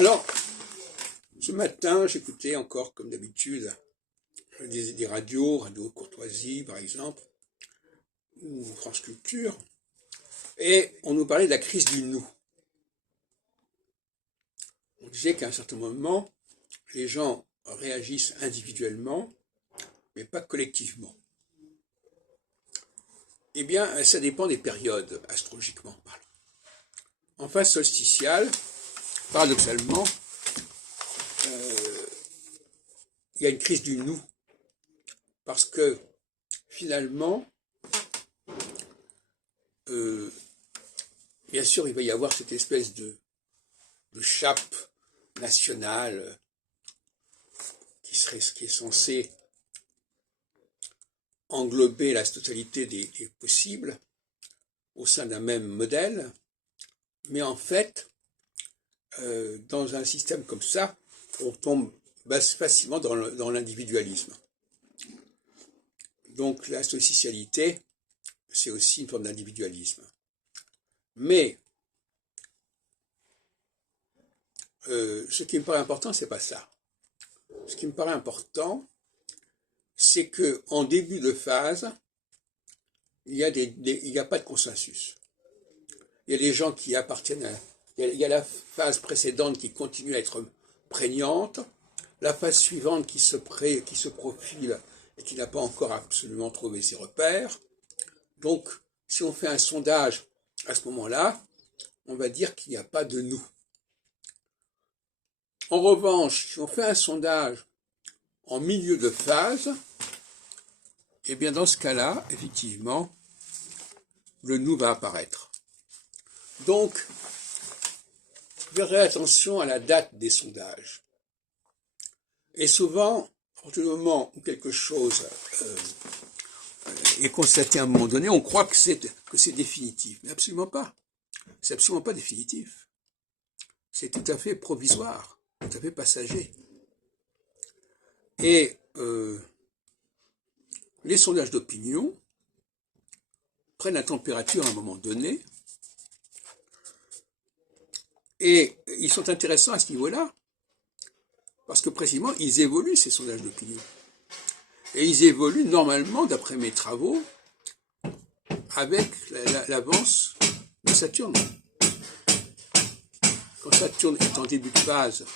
Alors, ce matin, j'écoutais encore, comme d'habitude, des radios, Radio Courtoisie par exemple, ou France Culture, et on nous parlait de la crise du nous. On disait qu'à un certain moment, les gens réagissent individuellement, mais pas collectivement. Eh bien, ça dépend des périodes, astrologiquement parlant. En phase solsticiale, paradoxalement, il y a une crise du nous, parce que finalement, bien sûr, il va y avoir cette espèce de chape nationale qui est censée englober la totalité des possibles au sein d'un même modèle, mais en fait, dans un système comme ça, on tombe facilement dans l'individualisme. Donc la socialité, c'est aussi une forme d'individualisme. Mais ce qui me paraît important, c'est pas ça. Ce qui me paraît important, c'est que en début de phase, il y a pas de consensus. Il y a des gens qui appartiennent à... Il y a la phase précédente qui continue à être prégnante, la phase suivante qui se profile et qui n'a pas encore absolument trouvé ses repères. Donc, si on fait un sondage à ce moment-là, on va dire qu'il n'y a pas de nous. En revanche, si on fait un sondage en milieu de phase, eh bien dans ce cas-là, effectivement, le nous va apparaître. Donc, verrez attention à la date des sondages. Et souvent, à partir du moment où quelque chose est constaté à un moment donné, on croit que c'est définitif. Mais absolument pas. C'est absolument pas définitif. C'est tout à fait provisoire, tout à fait passager. Et les sondages d'opinion prennent la température à un moment donné, et ils sont intéressants à ce niveau-là, parce que précisément, ils évoluent, ces sondages d'opinion. Et ils évoluent normalement, d'après mes travaux, avec l'avance de Saturne. Quand Saturne est en début de phase,